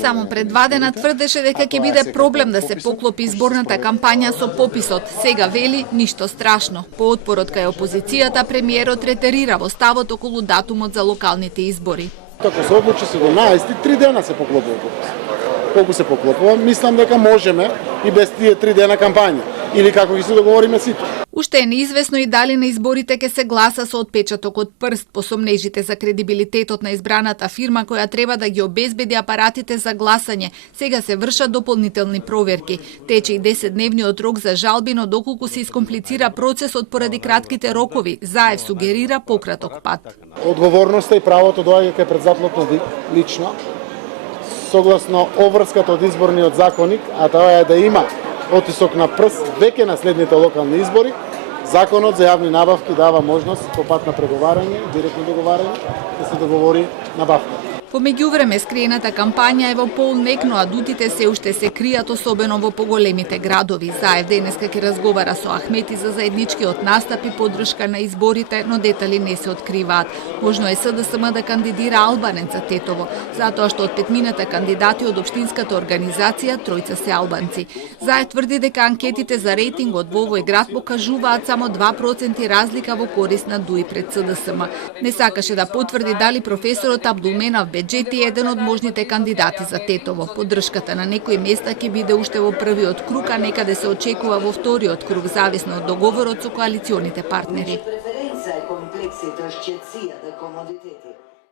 Само пред 2 дена тврдеше дека ќе биде проблем да се поклопи изборната кампања со пописот. Сега вели ништо страшно. По отпорот кај опозицијата, премиерот ретерира во ставот околу датумот за локалните избори. Ако се одлучи 17, 3 дена се поклопува попис. Колку се поклопува, мислам дека можеме и без тие 3 дена кампања. Или како ги се договориме сите. Уште е неизвестно и дали на изборите ќе се гласа со отпечаток од прст по сомнежите за кредибилитетот на избраната фирма која треба да ги обезбеди апаратите за гласање. Сега се вршат дополнителни проверки. Тече и 10-дневниот рок за жалби, но доколку се искомплицира процесот поради кратките рокови, Заев сугерира пократок пат. Одговорноста и правото доаѓа кај претзатлотно лично, согласно обврската од изборниот законник, а тоа е да има отисок на прст веќе на следните локални избори. Законот за јавни набавки дава можност по пат на преговарање, директно договарање, да се договори набавка. Во меѓувреме скриената кампања е во полнек, но адутите се уште се кријат, особено во поголемите градови. Заев денеска ќе разговара со Ахмети за заедничкиот настап и поддршка на изборите, но детали не се откриваат. Можно е СДСМ да кандидира албанец за Тетово, затоа што од петмината кандидати од општинската организација тројца се албанци. Заев тврди дека анкетите за рейтингот во овој град покажуваат само 2% разлика во корист на ДУИ пред СДСМ. Не сакаше да потврди дали професорот Абдулменав Беџети е еден од можните кандидати за Тетово. Поддршката на некои места ќе биде уште во првиот круг, а некаде се очекува во вториот круг, зависно од договорот со коалиционите партнери.